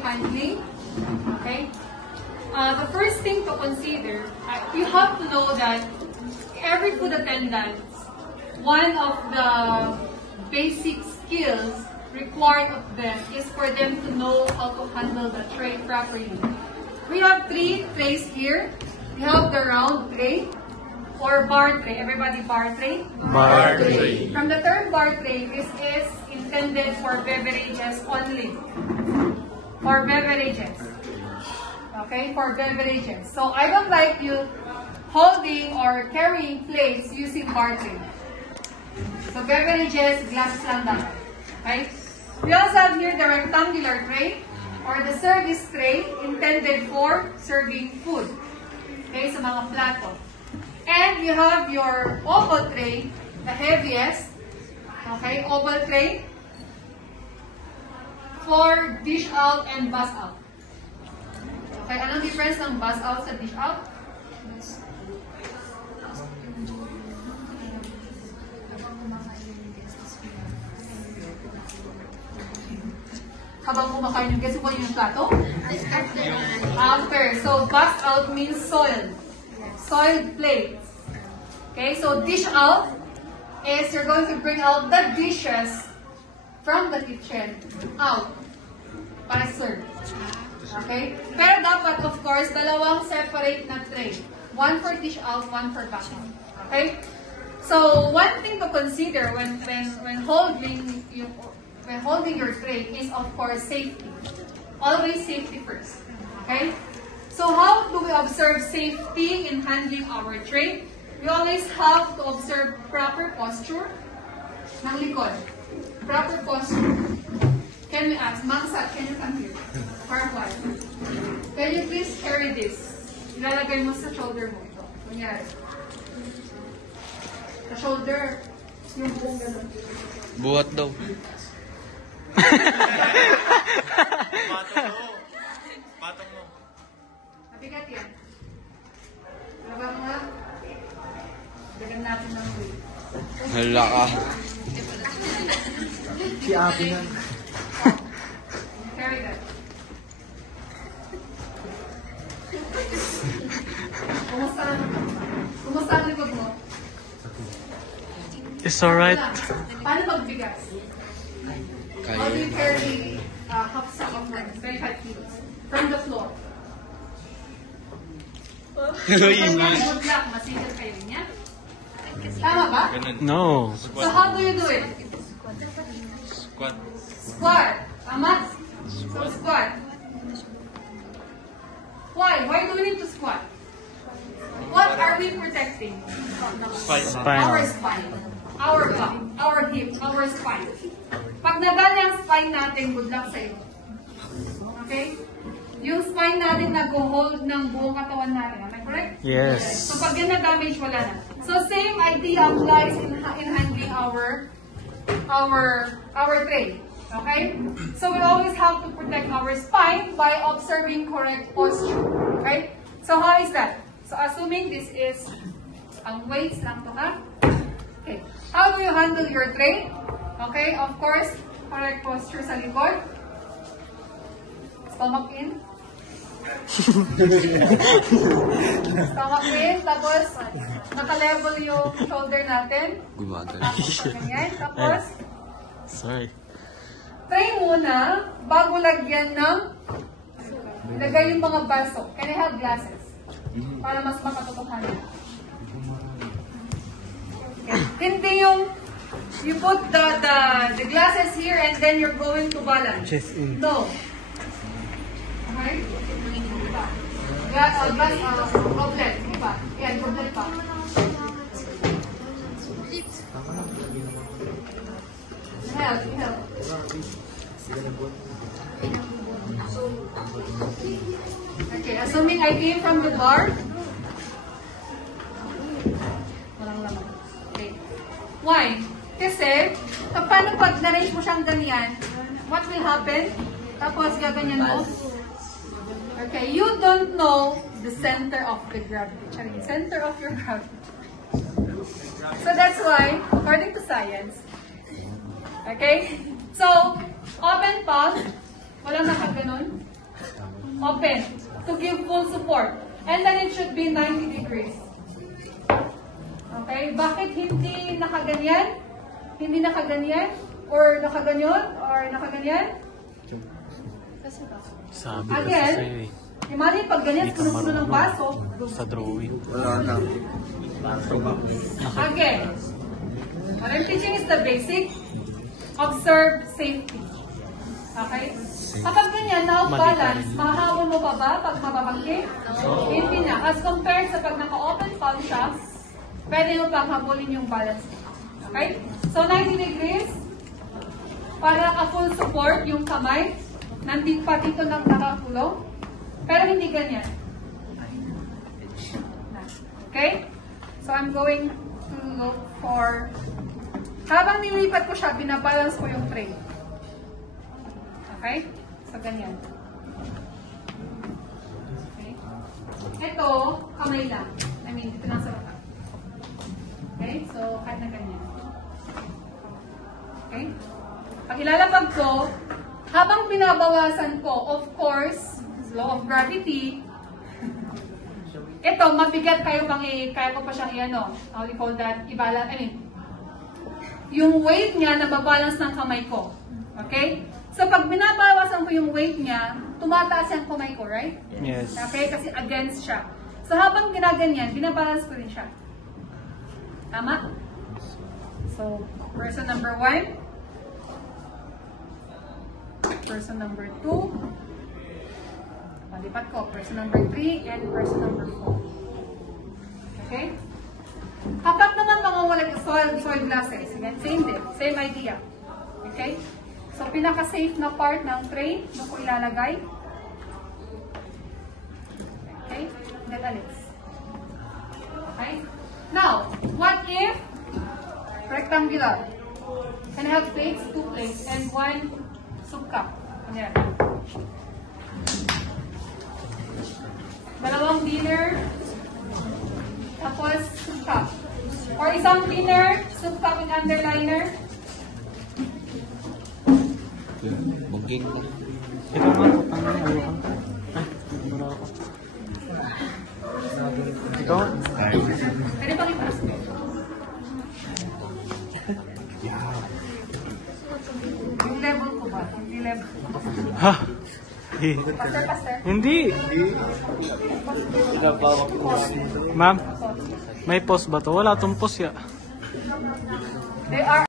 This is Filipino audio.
handling. Okay? The first thing to consider, you have to know that every food attendant, one of the basic skills required of them is for them to know how to handle the tray properly. We have 3 trays here. We have the round tray or bar tray. Everybody bar tray? Bar tray. From the third bar tray, this is intended for beverages only. For beverages. Okay, for beverages. So I don't like you holding or carrying plates using bar tray. So beverages, glasses lang dapat. Okay? We also have here the rectangular tray or the service tray intended for serving food. Okay, sa mga plato. And you have your oval tray, the heaviest. Okay, oval tray for dish out and bus out. Okay, anong difference ng bus out sa dish out? Habang kumakain yung guess mo yung plato? After. So, bus out means soiled. Soiled plates. Okay, so dish out is you're going to bring out the dishes from the kitchen out para serve. Okay? Pero dapat, of course, dalawang separate na tray. One for dish out, one for bus out. Okay? So, one thing to consider when holding your tray is, of course, safety. Always safety first. Okay? So how do we observe safety in handling our tray? We always have to observe proper posture ng likod. Proper posture. Can we ask, Mangsa, can you come here? For a while. Can you please carry this? Ilalagay mo sa shoulder mo ito. Kunyari. Sa shoulder, yung buong ganun. Buhat daw. Patong mo. Mabigat yan. Labang nga. Bigyan natin ng weight. Hala ka. Si Ate na. Carry that. Kumusta ang likod mo? It's alright. Paano magbigas? How do you carry half sack of rice, 35 kilos, from the floor? Good luck, masigil kayo niya. Tama ba? No. So how do you do it? Squat. Squat. Tama? So squat. Why? Why do we need to squat? What are we protecting? Our spine. Our back, our hip, our spine. Pag nagal yung spine natin, good luck sa'yo. Okay? Yung spine natin nag-hold ng buong katawan natin. Am I correct? Yes. So pag yun na-damage, wala na. So same idea applies in handling our tray. Okay? So we always have to protect our spine by observing correct posture. Okay? So how is that? So assuming this is ang weights lang to, ha? Okay. How do you handle your tray? Okay, of course, correct posture sa likod. Stomach in. Stomach in. Tapos, naka-level yung shoulder natin. Gumagano. Ganyan. Tapos, Sorry. tray muna bago lagyan ng ilagay yung mga baso. Can I have glasses? Para mas makatotohanan. Hindi yung you put the glasses here and then you're going to balance. Chest in. No. Okay? Goblet. Iba. Yan, goblet pa. Help. Okay, assuming I came from the bar. Walang laman. Okay. Why? Kasi, paano pag na-range mo siyang ganyan, what will happen? Tapos gaganyan mo. Okay, you don't know the center of the gravity. Center of your gravity. So that's why, according to science, okay? So, open palm, walang nakaganon. Open. To give full support. And then it should be 90 degrees. Okay? Bakit hindi nakaganyan? Hindi nakaganyan? Or nakaganyan? Or nakaganyan? Kasi ba? Sabi ko Again, sa'yo eh. imagine pag ganyan, Hindi ka sunog-sunog ng baso. Sa drawing. Again, what I'm teaching is the basic. Observe safety. Okay? Kapag ganyan, na-balance, mahahabol mo pa ba pag mababangkit? Hindi na. As compared sa pag naka-open palm siya, pwede mo pang habulin yung balance. Okay? So, 90 degrees, para ka-full support yung kamay, nandito pa dito nang nakakulong, pero hindi ganyan. Okay? So, I'm going to look for, habang nilipat ko siya, binabalance ko yung tray. Okay? So, ganyan. Okay? Ito, kamay lang. I mean, dito lang sa mata. Okay? So, kahit na ganyan. Okay? Pag ilalapag ko, habang binabawasan ko, of course, law of gravity, ito, mabigat kaya ko pa siyang i-ano, how do you call that, i-balance, I mean, yung weight niya, nababalance ng kamay ko. Okay? So, pag binabawasan ko yung weight niya, tumataas yung kamay ko, right? Yes. Okay? Kasi against siya. So, habang ginaganyan, binabalance ko rin siya. Tama? So, person number 1. Person number 2. Malipat ko. Person number 3 and person number 4. Okay? Kapag naman mga walang soil glasses, same din. Same idea. Okay? So, pinaka-safe na part ng tray, doon ko ilalagay. Okay? Then, alis. Okay? Now, what if rectangular? Can I have plates? 2 plates and 1 soup cup. Ayan. Dalawang dinner, tapos soup cup. Or isang dinner, soup cup with underliner. Buging na. Ito nga, ano na, ayoko. Ay, muna ako. Ikaw? Pwede pang i-pass ko. Yung level ko ba? Yung level ko. Ha? Pastor. Hindi. Ma'am, may post ba to? Wala tong post ya. They are